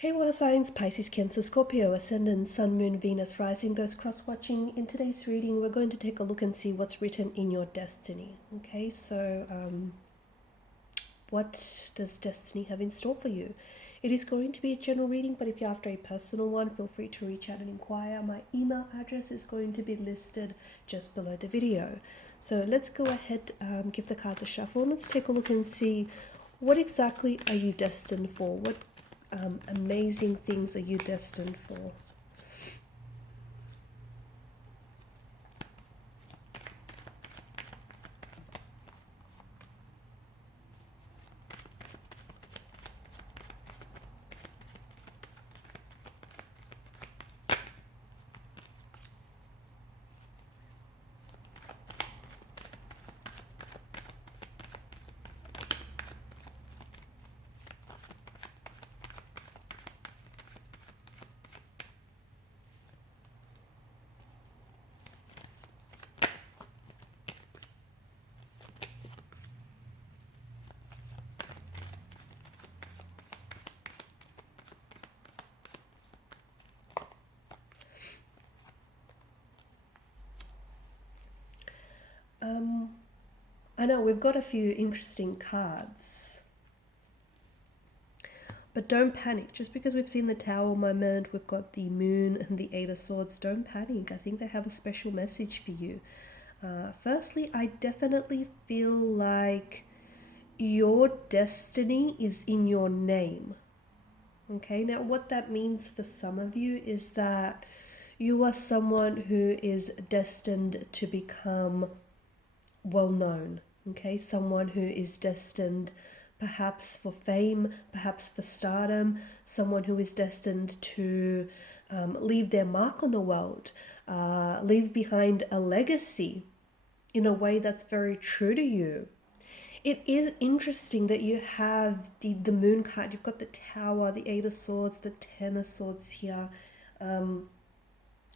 Hey water signs, Pisces, Cancer, Scorpio, Ascendant, Sun, Moon, Venus, Rising, those cross-watching. In today's reading, we're going to take a look and see what's written in your destiny. Okay, so what does destiny have in store for you? It is going to be a general reading, but if you're after a personal one, feel free to reach out and inquire. My email address is going to be listed just below the video. So let's go ahead, give the cards a shuffle, and let's take a look and see what exactly are you destined for? What amazing things are you destined for? I know we've got a few interesting cards, but don't panic. Just because we've seen the Tower moment, we've got the Moon and the Eight of Swords, don't panic. I think they have a special message for you. Firstly, I definitely feel like your destiny is in your name. Okay, now what that means for some of you is that you are someone who is destined to become well known. Okay, someone who is destined perhaps for fame, perhaps for stardom, someone who is destined to leave their mark on the world, leave behind a legacy in a way that's very true to you. It is interesting that you have the Moon card, you've got the Tower, the Eight of Swords, the Ten of Swords here.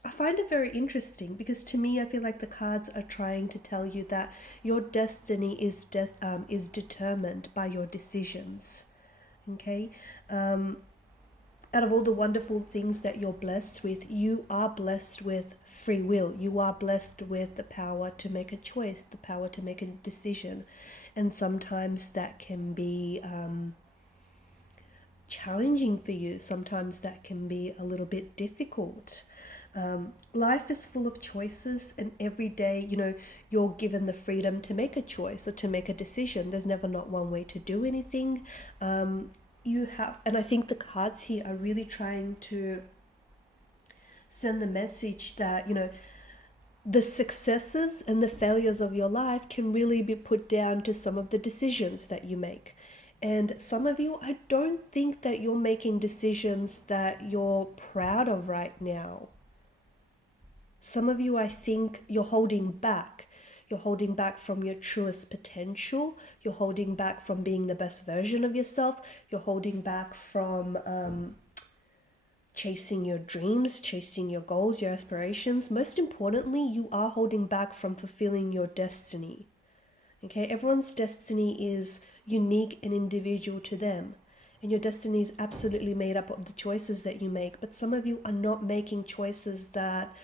I find it very interesting because to me, I feel like the cards are trying to tell you that your destiny is determined by your decisions. Okay, out of all the wonderful things that you're blessed with, you are blessed with free will. You are blessed with the power to make a choice, the power to make a decision, and sometimes that can be challenging for you. Sometimes that can be a little bit difficult. Life is full of choices, and every day, you're given the freedom to make a choice or to make a decision. There's never not one way to do anything. You have, and I think the cards here are really trying to send the message that, the successes and the failures of your life can really be put down to some of the decisions that you make. And some of you, I don't think that you're making decisions that you're proud of right now. Some of you, I think you're holding back. You're holding back from your truest potential. You're holding back from being the best version of yourself. You're holding back from chasing your dreams, chasing your goals, your aspirations. Most importantly, you are holding back from fulfilling your destiny. Okay, everyone's destiny is unique and individual to them. And your destiny is absolutely made up of the choices that you make. But some of you are not making choices that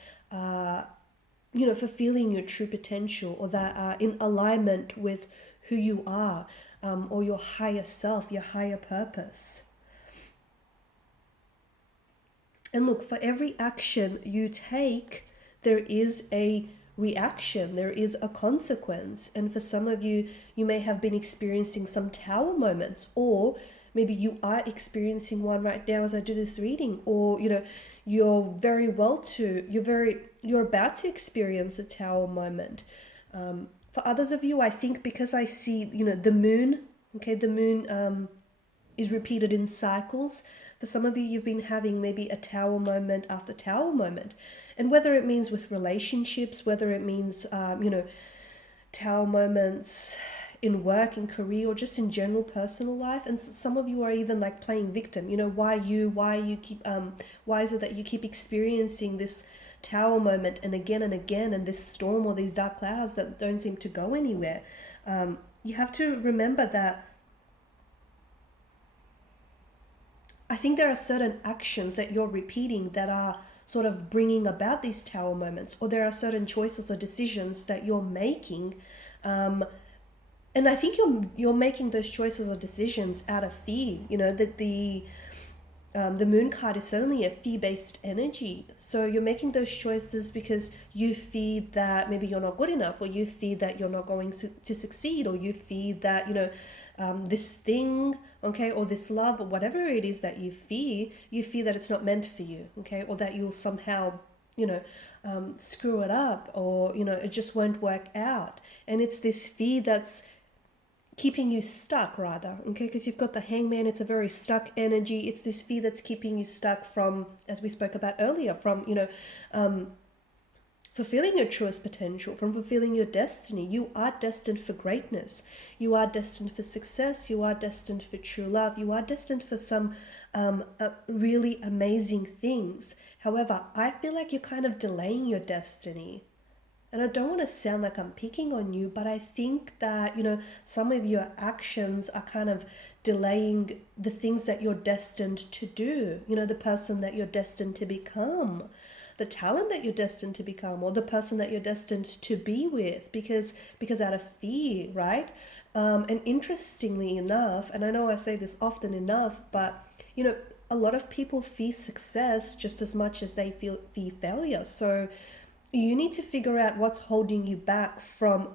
fulfilling your true potential, or that are in alignment with who you are, or your higher self, your higher purpose. And look, for every action you take, there is a reaction, there is a consequence. And for some of you, you may have been experiencing some Tower moments, or maybe you are experiencing one right now as I do this reading, or you're about to experience a Tower moment. For others of you, I think because I see, the Moon, okay, the Moon is repeated in cycles. For some of you, you've been having maybe a Tower moment after Tower moment. And whether it means with relationships, whether it means, Tower moments in work, in career, or just in general personal life. And some of you are even like playing victim. Why is it that you keep experiencing this Tower moment and again, and this storm or these dark clouds that don't seem to go anywhere? You have to remember that I think there are certain actions that you're repeating that are sort of bringing about these tower moments, or there are certain choices or decisions that you're making, and I think you're making those choices or decisions out of fear. You know that the moon card is certainly a fear-based energy. So you're making those choices because you fear that maybe you're not good enough, or you fear that you're not going to succeed, or you fear that, this thing, okay, or this love, or whatever it is that you fear that it's not meant for you, okay, or that you'll somehow, screw it up, or, it just won't work out. And it's this fear that's keeping you stuck, rather, okay, because you've got the hangman. It's a very stuck energy. It's this fear that's keeping you stuck from, as we spoke about earlier, from fulfilling your truest potential, from fulfilling your destiny. You are destined for greatness. You are destined for success. You are destined for true love. You are destined for some really amazing things. However, I feel like you're kind of delaying your destiny. And I don't want to sound like I'm picking on you, but I think that, some of your actions are kind of delaying the things that you're destined to do, the person that you're destined to become, the talent that you're destined to become, or the person that you're destined to be with, because out of fear, right? And interestingly enough, and I know I say this often enough, but, a lot of people fear success just as much as they fear failure. So you need to figure out what's holding you back from,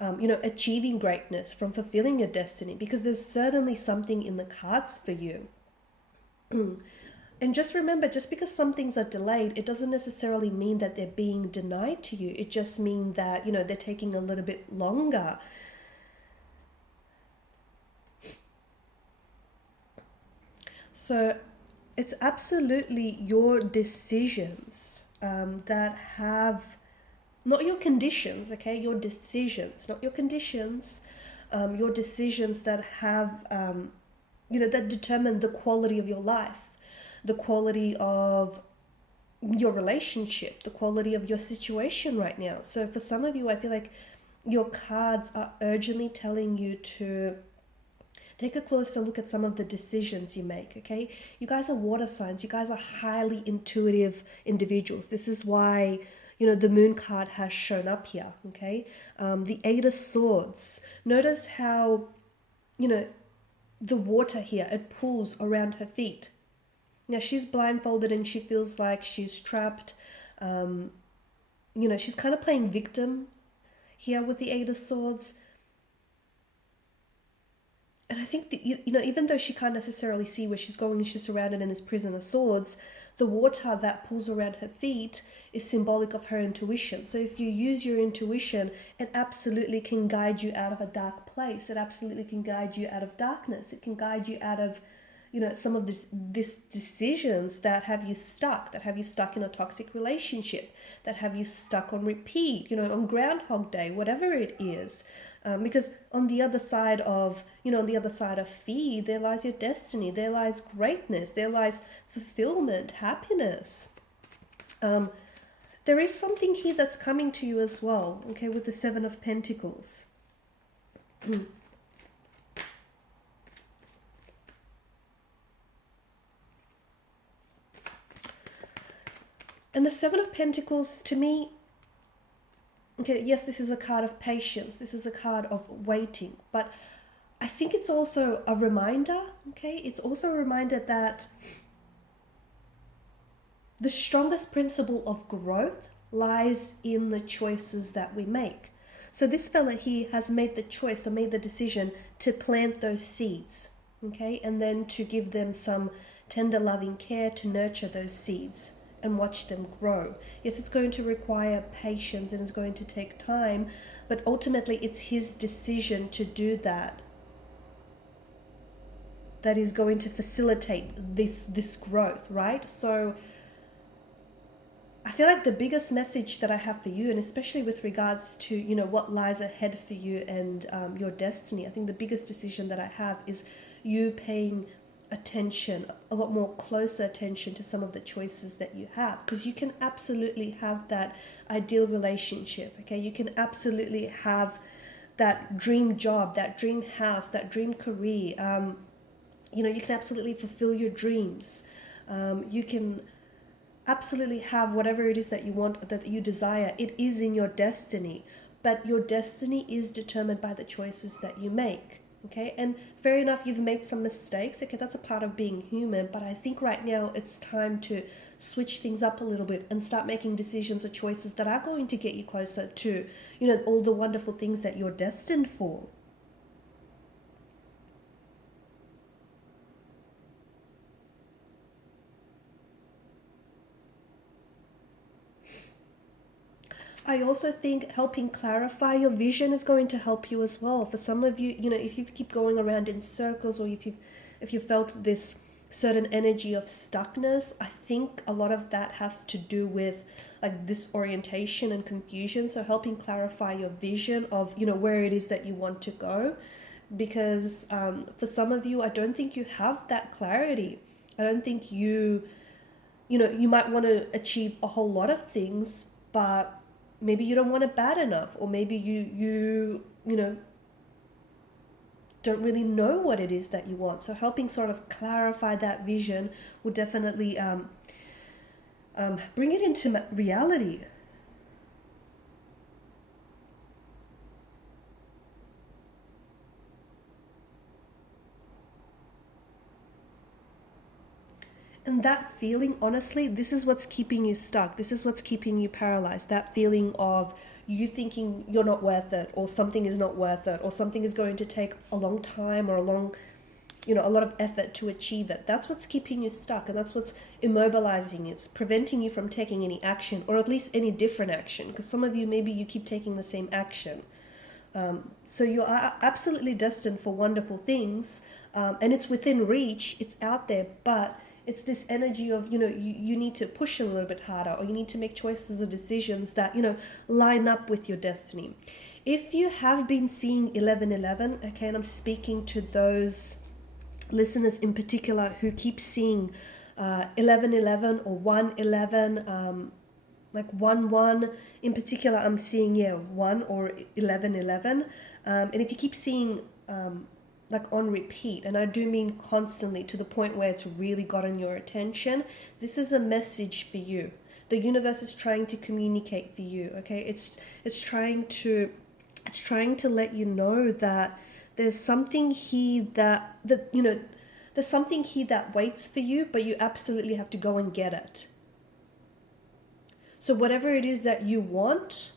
achieving greatness, from fulfilling your destiny, because there's certainly something in the cards for you. And just remember, just because some things are delayed, it doesn't necessarily mean that they're being denied to you. It just means that, they're taking a little bit longer. So it's absolutely your decisions that have, not your conditions, okay, your decisions, not your conditions, your decisions that have, that determine the quality of your life, the quality of your relationship, the quality of your situation right now. So for some of you, I feel like your cards are urgently telling you to take a closer look at some of the decisions you make, okay? You guys are water signs. You guys are highly intuitive individuals. This is why, the moon card has shown up here, okay? The Eight of Swords. Notice how, the water here, it pulls around her feet. Now, she's blindfolded and she feels like she's trapped. She's kind of playing victim here with the Eight of Swords. And I think that, even though she can't necessarily see where she's going, she's surrounded in this prison of swords, the water that pulls around her feet is symbolic of her intuition. So if you use your intuition, it absolutely can guide you out of a dark place. It absolutely can guide you out of darkness. It can guide you out of, some of these decisions that have you stuck in a toxic relationship, that have you stuck on repeat, on Groundhog Day, whatever it is. Because on the other side of, fear, there lies your destiny, there lies greatness, there lies fulfillment, happiness. There is something here that's coming to you as well, okay, with the Seven of Pentacles. And the Seven of Pentacles, to me, okay, yes, this is a card of patience. This is a card of waiting. But I think it's also a reminder, okay? It's also a reminder that the strongest principle of growth lies in the choices that we make. So this fella here has made the choice or made the decision to plant those seeds, okay? And then to give them some tender, loving care to nurture those seeds and watch them grow. Yes, it's going to require patience and it's going to take time, but ultimately it's his decision to do that that is going to facilitate this growth, right? So I feel like the biggest message that I have for you, and especially with regards to, what lies ahead for you and your destiny, I think the biggest decision that I have is you paying attention, a lot more closer attention to some of the choices that you have, because you can absolutely have that ideal relationship, okay? You can absolutely have that dream job, that dream house, that dream career, you can absolutely fulfill your dreams. You can absolutely have whatever it is that you want, that you desire. It is in your destiny, but your destiny is determined by the choices that you make. Okay, and fair enough, you've made some mistakes. Okay, that's a part of being human, but I think right now it's time to switch things up a little bit and start making decisions or choices that are going to get you closer to, all the wonderful things that you're destined for. I also think helping clarify your vision is going to help you as well. For some of you, if you keep going around in circles, or if you felt this certain energy of stuckness, I think a lot of that has to do with like disorientation and confusion. So helping clarify your vision of where it is that you want to go, because for some of you, I don't think you have that clarity. I don't think you might want to achieve a whole lot of things, but maybe you don't want it bad enough, or maybe you don't really know what it is that you want. So helping sort of clarify that vision will definitely bring it into reality. And that feeling, honestly, this is what's keeping you stuck. This is what's keeping you paralyzed. That feeling of you thinking you're not worth it, or something is not worth it, or something is going to take a long time, or a lot of effort to achieve it. That's what's keeping you stuck, and that's what's immobilizing you. It's preventing you from taking any action, or at least any different action, because some of you, maybe you keep taking the same action. So you are absolutely destined for wonderful things, and it's within reach, it's out there, but it's this energy of you need to push a little bit harder, or you need to make choices or decisions that line up with your destiny. If you have been seeing 1111, okay, and I'm speaking to those listeners in particular who keep seeing 1111 or 111, like 1 1 in particular, I'm seeing 1 or 1111, and if you keep seeing like on repeat, and I do mean constantly, to the point where it's really gotten your attention, this is a message for you. The universe is trying to communicate for you. Okay, it's trying to let you know that there's something here there's something here that waits for you, but you absolutely have to go and get it. So whatever it is that you want,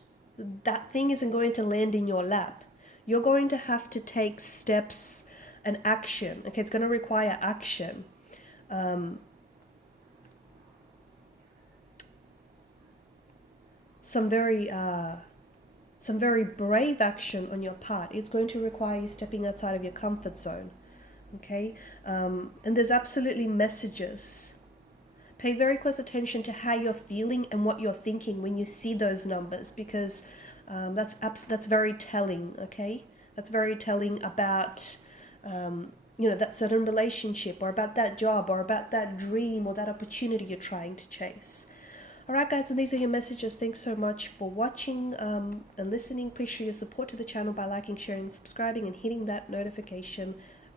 that thing isn't going to land in your lap. You're going to have to take steps and action. Okay, it's going to require action. Some very brave action on your part. It's going to require you stepping outside of your comfort zone. Okay, and there's absolutely messages. Pay very close attention to how you're feeling and what you're thinking when you see those numbers, because that's very telling. Okay, that's very telling about that certain relationship, or about that job, or about that dream, or that opportunity you're trying to chase. Alright guys, and these are your messages. Thanks so much for watching and listening. Please show your support to the channel by liking, sharing, subscribing, and hitting that notification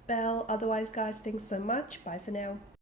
bell. Otherwise guys, thanks so much. Bye for now.